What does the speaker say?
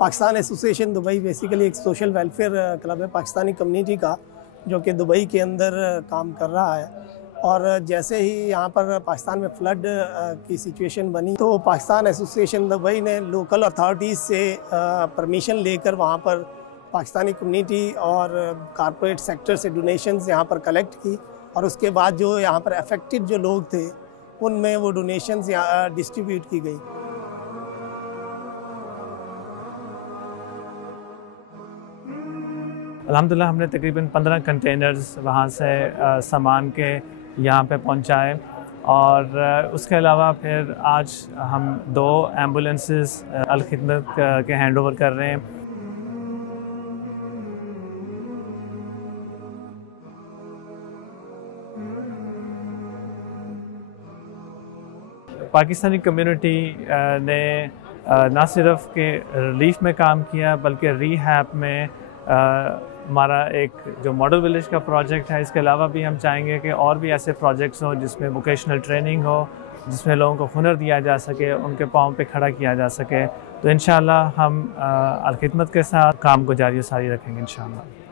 Pakistan association Dubai basically एक social welfare club है Pakistani community का, जो कि दुबई के अंदर काम कर रहा है। और जैसे ही यहाँ पर पाकिस्तान में फ्लड की सिचुएशन बनी तो पाकिस्तान एसोसिएशन दुबई ने लोकल अथॉरिटीज़ से परमिशन लेकर वहाँ पर पाकिस्तानी कम्युनिटी और कॉरपोरेट सेक्टर से डोनेशंस यहाँ पर कलेक्ट की, और उसके बाद जो यहाँ पर अफेक्टेड जो लोग थे उनमें वो डोनेशंस यहाँ डिस्ट्रीब्यूट की गई। अल्हम्दुलिल्लाह हमने तकरीबन 15 कंटेनर्स वहाँ से सामान के यहाँ पे पहुँचाए, और उसके अलावा फिर आज हम 2 एम्बुलेंसेस अल खिदमत के हैंड ओवर कर रहे हैं। पाकिस्तानी कम्युनिटी ने ना सिर्फ के रिलीफ में काम किया बल्कि रीहैब में हमारा एक जो मॉडल विलेज का प्रोजेक्ट है, इसके अलावा भी हम चाहेंगे कि और भी ऐसे प्रोजेक्ट्स हों जिसमें वोकेशनल ट्रेनिंग हो, जिसमें लोगों को हुनर दिया जा सके, उनके पाँव पे खड़ा किया जा सके। तो इंशाअल्लाह हम अल खिदमत के साथ काम को जारी सारी रखेंगे इंशाअल्लाह।